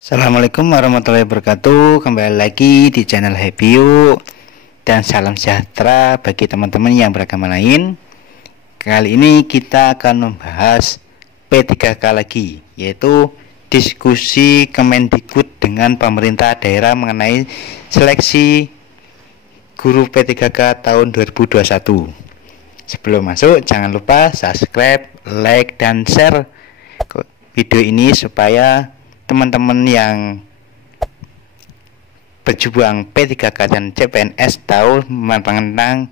Assalamualaikum warahmatullahi wabarakatuh. Kembali lagi di channel Happy You. Dan salam sejahtera bagi teman-teman yang beragama lain. Kali ini kita akan membahas P3K lagi, yaitu diskusi Kemendikbud dengan pemerintah daerah mengenai seleksi guru P3K tahun 2021. Sebelum masuk, jangan lupa subscribe, like, dan share video ini supaya teman-teman yang berjuang P3K dan CPNS tahu tentang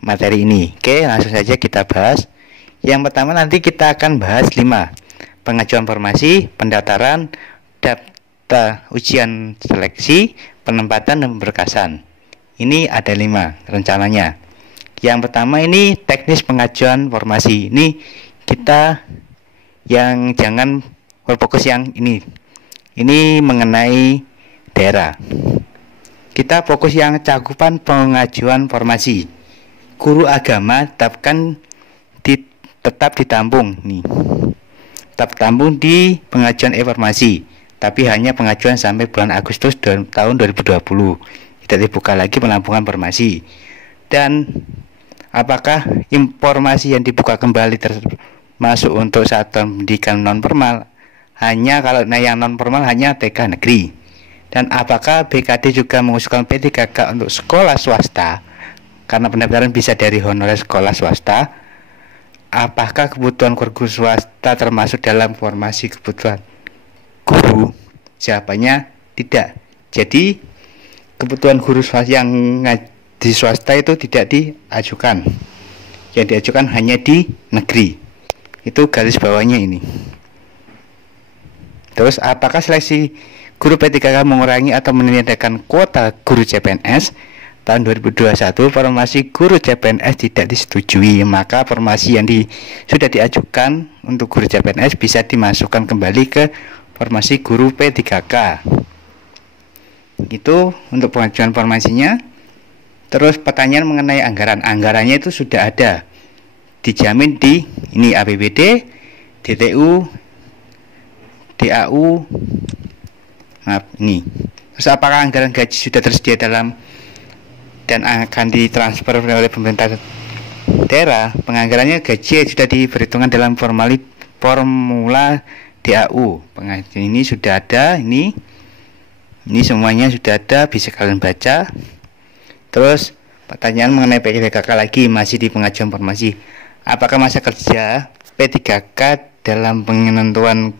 materi ini. Oke, langsung saja kita bahas. Yang pertama nanti kita akan bahas 5. Pengajuan formasi, pendaftaran, daftar ujian seleksi, penempatan dan pemberkasan. Ini ada 5 rencananya. Yang pertama ini teknis pengajuan formasi. Ini kita yang jangan berfokus yang ini mengenai daerah. Kita fokus yang cakupan pengajuan formasi. Guru agama tetap ditampung tetap ditampung di pengajuan informasi, tapi hanya pengajuan sampai bulan Agustus tahun 2020. Tidak dibuka lagi penampungan formasi. Dan apakah informasi yang dibuka kembali termasuk untuk satuan pendidikan non formal? Hanya kalau yang non formal hanya TK negeri. Dan apakah BKD juga mengusulkan P3K untuk sekolah swasta? Karena pendaftaran bisa dari honorer sekolah swasta. Apakah kebutuhan guru swasta termasuk dalam formasi kebutuhan guru? Jawabannya tidak. Jadi kebutuhan guru swasta yang di swasta itu tidak diajukan. Yang diajukan hanya di negeri. Itu garis bawahnya ini. Terus, apakah seleksi guru P3K mengurangi atau meniadakan kuota guru CPNS? Tahun 2021 formasi guru CPNS tidak disetujui, maka formasi yang sudah diajukan untuk guru CPNS bisa dimasukkan kembali ke formasi guru P3K. Itu untuk pengajuan formasinya. Terus pertanyaan mengenai anggaran. Anggarannya itu sudah ada, dijamin di ini APBD, DTU, DAU. Ini. Terus apakah anggaran gaji sudah tersedia dalam dan akan ditransfer oleh pemerintah daerah? Penganggarannya gaji sudah diperhitungkan dalam formula DAU. Penganggaran ini sudah ada, ini semuanya sudah ada, bisa kalian baca. Terus pertanyaan mengenai P3K lagi, masih di pengajuan formasi. Apakah masa kerja P3K dalam penentuan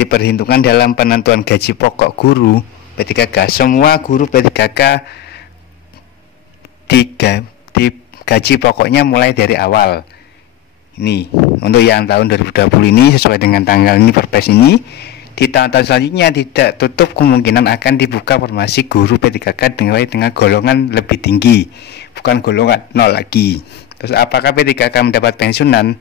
diperhitungkan dalam penentuan gaji pokok guru P3K? Semua guru P3K di gaji pokoknya mulai dari awal. Ini untuk yang tahun 2020 ini sesuai dengan tanggal ini Perpres ini. Di tahun-tahun selanjutnya tidak tutup kemungkinan akan dibuka formasi guru P3K dengan golongan lebih tinggi, bukan golongan 0 lagi. Terus apakah P3K mendapat pensiunan?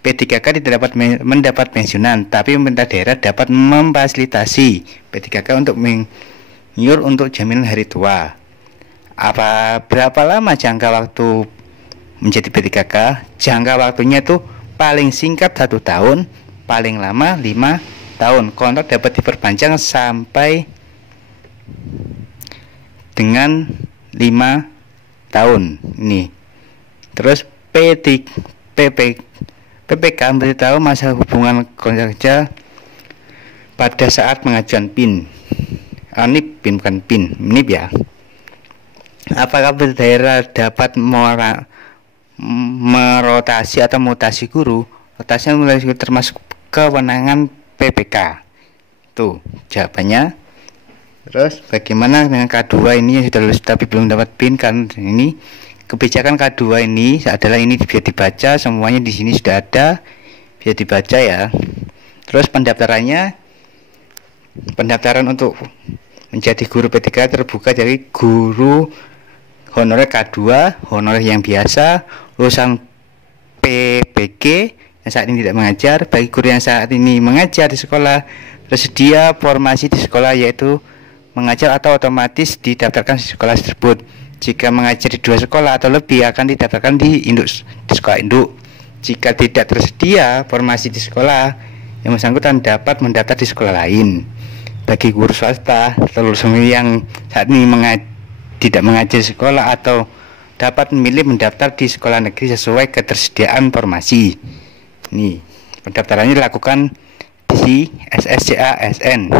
P3K tidak dapat mendapat pensiunan, tapi pemerintah daerah dapat memfasilitasi P3K untuk mengiur untuk jaminan hari tua. Berapa lama jangka waktu menjadi P3K? Jangka waktunya itu paling singkat 1 tahun, paling lama 5 tahun. Kontrak dapat diperpanjang sampai dengan 5 tahun. Ini. Terus PPK memberitahu masa hubungan kontrak kerja pada saat pengajuan PIN. NIP, PIN bukan PIN, NIP ya. Apakah daerah dapat merotasi atau mutasi guru? Rotasi termasuk kewenangan PPK. Tuh jawabannya. Terus bagaimana dengan K2 ini yang sudah lulus tapi belum dapat PIN? Kan ini kebijakan K2 ini adalah ini bisa dibaca, semuanya di sini sudah ada, bisa dibaca ya. Terus pendaftaran untuk menjadi guru P3K terbuka dari guru honorer K2, honorer yang biasa, lulusan PBG yang saat ini tidak mengajar. Bagi guru yang saat ini mengajar di sekolah, tersedia formasi di sekolah yaitu mengajar atau otomatis didaftarkan di sekolah tersebut. Jika mengajar di 2 sekolah atau lebih akan didaftarkan di sekolah induk. Jika tidak tersedia formasi di sekolah yang bersangkutan dapat mendaftar di sekolah lain. Bagi guru swasta atau lulusan yang saat ini tidak mengajar di sekolah atau dapat memilih mendaftar di sekolah negeri sesuai ketersediaan formasi. Nih, pendaftarannya dilakukan di SSCA-SN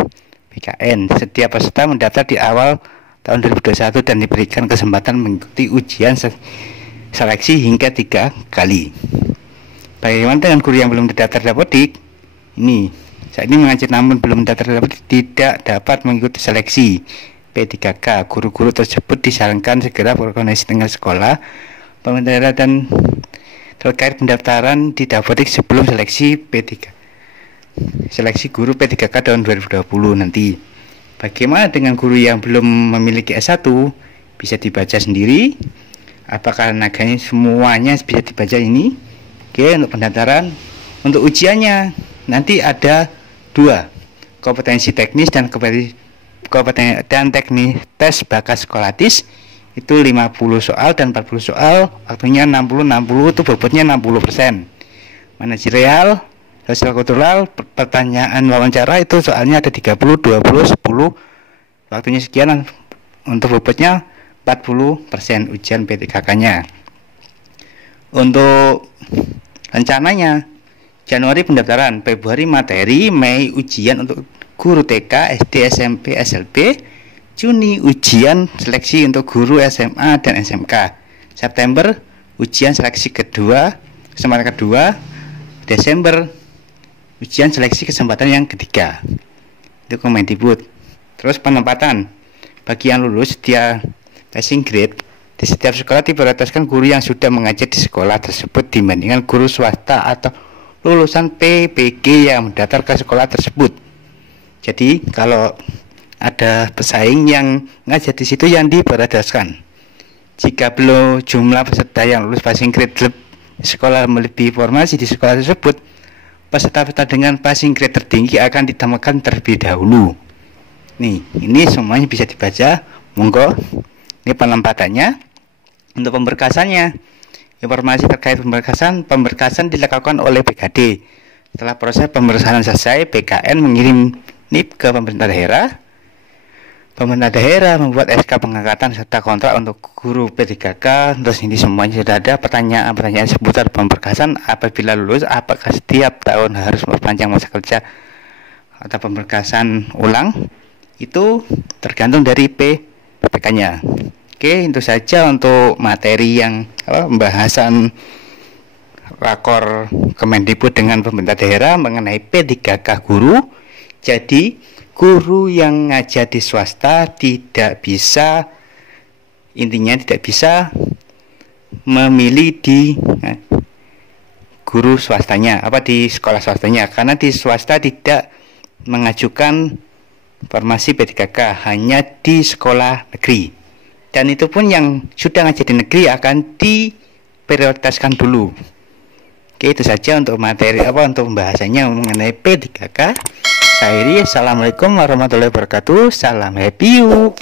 PKN. Setiap peserta mendaftar di awal tahun 2021 dan diberikan kesempatan mengikuti ujian seleksi hingga 3 kali. Bagaimana dengan guru yang belum terdaftar Dapodik? Ini saat ini mengajar namun belum terdaftar Dapodik tidak dapat mengikuti seleksi P3K. Guru-guru tersebut disarankan segera berkoordinasi dengan sekolah pemerintah daerah dan terkait pendaftaran di Dapodik sebelum seleksi P3K. Seleksi guru P3K tahun 2020 nanti. Bagaimana dengan guru yang belum memiliki S1? Bisa dibaca sendiri. Apakah naganya semuanya bisa dibaca ini? Oke, untuk pendaftaran, untuk ujiannya nanti ada 2, kompetensi teknis dan kompetensi teknis tes bakat sekolatis itu 50 soal dan 40 soal, waktunya 60 itu bobotnya 60%. Manajerial, sosial kultural, pertanyaan wawancara itu soalnya ada 30, 20, 10, waktunya sekian, untuk bobotnya 40% ujian P3K-nya. Untuk rencananya Januari pendaftaran, Februari materi, Mei ujian untuk guru TK, SD, SMP, SLB, Juni ujian seleksi untuk guru SMA dan SMK, September ujian seleksi kesempatan kedua, Desember ujian seleksi kesempatan yang ketiga. Itu Kemendikbud. Terus penempatan bagi yang lulus dia passing grade di setiap sekolah diprioritaskan guru yang sudah mengajar di sekolah tersebut dibandingkan guru swasta atau lulusan PPG yang mendaftar ke sekolah tersebut. Jadi kalau ada pesaing yang ngajar di situ yang diprioritaskan. Jika belum jumlah peserta yang lulus passing grade sekolah melebihi formasi di sekolah tersebut, peserta-peserta dengan passing grade tertinggi akan ditambahkan terlebih dahulu. Nih, ini semuanya bisa dibaca. Monggo. Ini penempatannya. Untuk pemberkasannya, informasi terkait pemberkasan dilakukan oleh BKD. Setelah proses pemberkasan selesai, BKN mengirim NIP ke pemerintah daerah. Pemerintah daerah membuat SK pengangkatan serta kontrak untuk guru P3K. Terus ini semuanya sudah ada pertanyaan seputar pemberkasan. Apabila lulus, apakah setiap tahun harus memperpanjang masa kerja atau pemberkasan ulang? Itu tergantung dari PPK-nya. Oke, itu saja untuk materi yang pembahasan rakor Kemendikbud dengan pemerintah daerah mengenai P3K guru. Jadi guru yang ngajar di swasta tidak bisa memilih di guru swastanya, di sekolah swastanya, karena di swasta tidak mengajukan formasi P3K, hanya di sekolah negeri. Dan itu pun yang sudah ngajar di negeri akan diprioritaskan dulu. Oke, itu saja untuk materi untuk pembahasannya mengenai P3K. Saya Iri, assalamualaikum warahmatullahi wabarakatuh. Salam happy you.